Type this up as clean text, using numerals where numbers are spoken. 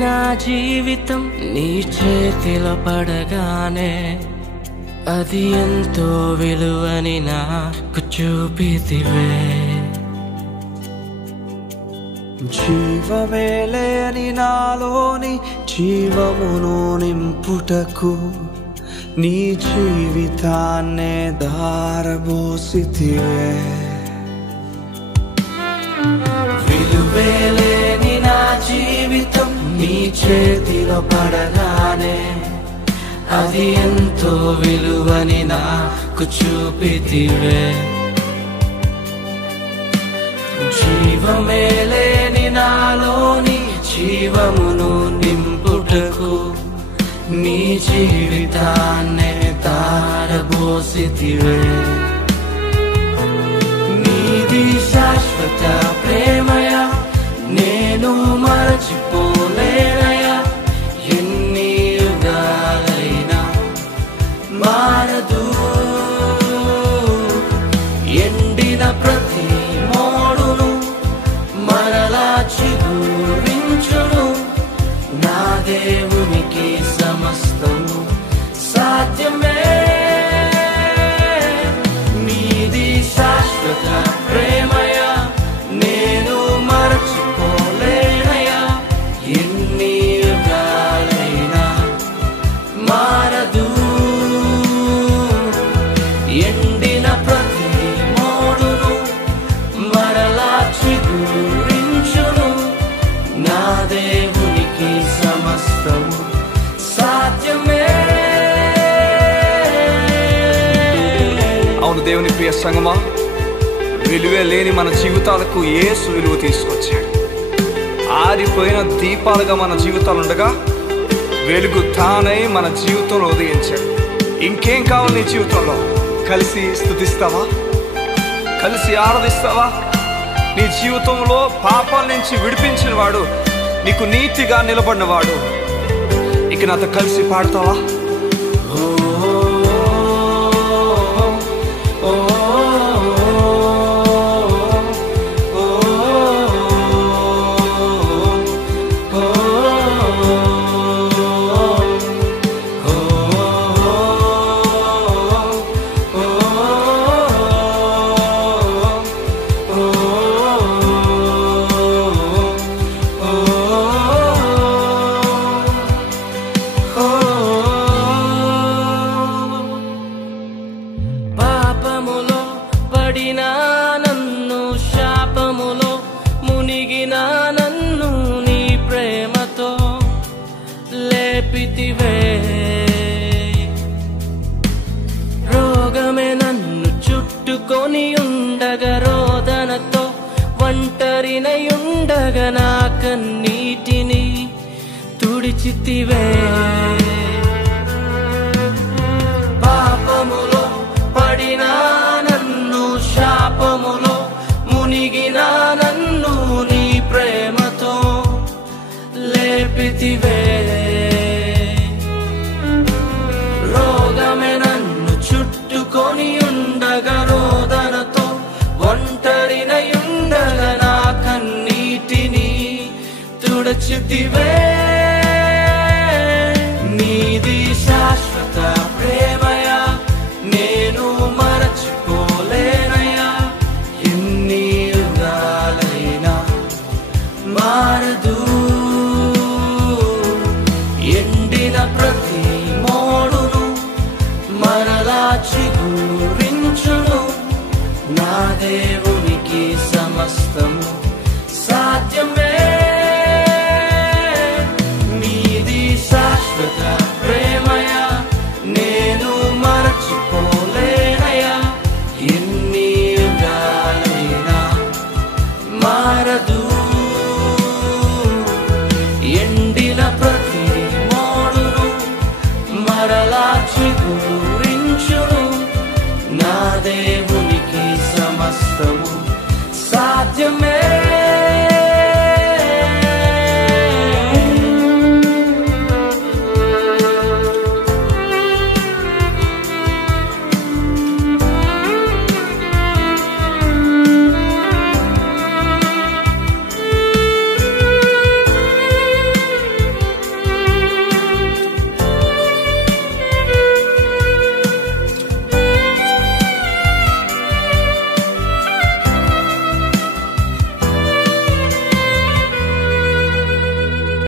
నా జీవితం నీ చేతిలో పడగానే అది ఎంతో విలువని నాకు చూపితివే. జీవమే లేని నాలోని జీవమును నింపుటకు నీ జీవితాన్నే ధారబోసితివే. విలువే లేని నా జీవితం నీ చేతిలో పడగానే అది ఎంతో విలువని నాకు చూపితివే. జీవమే లేని నాలోని జీవమును నింపుటకు నీ జీవితాన్నే ధారబోసితివే. నీది శాశ్వత ప్రేమయా, నేను మరచిపోలేనయా. ఎన్ని యుగాలైనా మారదు. ఎండిన ప్రతి మోడును మరలా చిగురించును. నా దేవునికి సమస్తము సాధ్యమే. నీది శాశ్వత ప్రేమయా, నేను మరచిపోలేనయా. ఎన్ని యుగాలైనా మారదు. ఎండిన ప్రతి మోడును మరలా చిగురించును. నా దేవునికి సమస్తము సాధ్యమే. అవును దేవుని ప్రియ సంగమా, విలువే లేని మన జీవితాలకు యేసు విలువ తీసుకొచ్చాడు. ఆరిపోయిన దీపాలుగా మన జీవితాలు ఉండగా వెలుగు తానై మన జీవితంలో ఉదయించాడు. ఇంకేం కావాలి నీ జీవితంలో? కలిసి స్తుతిస్తావా? కలిసి ఆరాధిస్తావా? నీ జీవితంలో పాపాల నుంచి విడిపించిన వాడు, నీకు నీతిగా నిలబడిన వాడు, ఇక నాతో కలిసి పాడతావా? పాపములో పడిన నన్ను, శాపములో మునిగిన నన్ను నీ ప్రేమతో లేపితివే. రోగమే నన్ను చుట్టుకొని ఉండగా, రోదనతో ఒంటరినై ఉండగా నా కన్నీటిని తుడిచితివే. పాపములో పడిన నన్ను, శాపములో మునిగిన నన్ను నీ ప్రేమతో లేపితివే. రోగమే నన్ను చుట్టుకొని ఉండగా, రోదనతో ఒంటరినై ఉండగా నా కన్నీటిని తుడిచితివే. నీది శాశ్వత ప్రేమయా, నేను మరచిపోలేనయా. ఎన్ని యుగాలైనా మారదు. ఎండిన ప్రతి మోడును మరలా చిగురించును. నా దేవునికి సమస్తము సాధ్యమే. నీది శాశ్వత ప్రేమయా, నేను మరచిపోలేనయా. ఎన్ని యుగాలైనా మారదు. ఎండిన ప్రతి మోడును మరలా చిగురు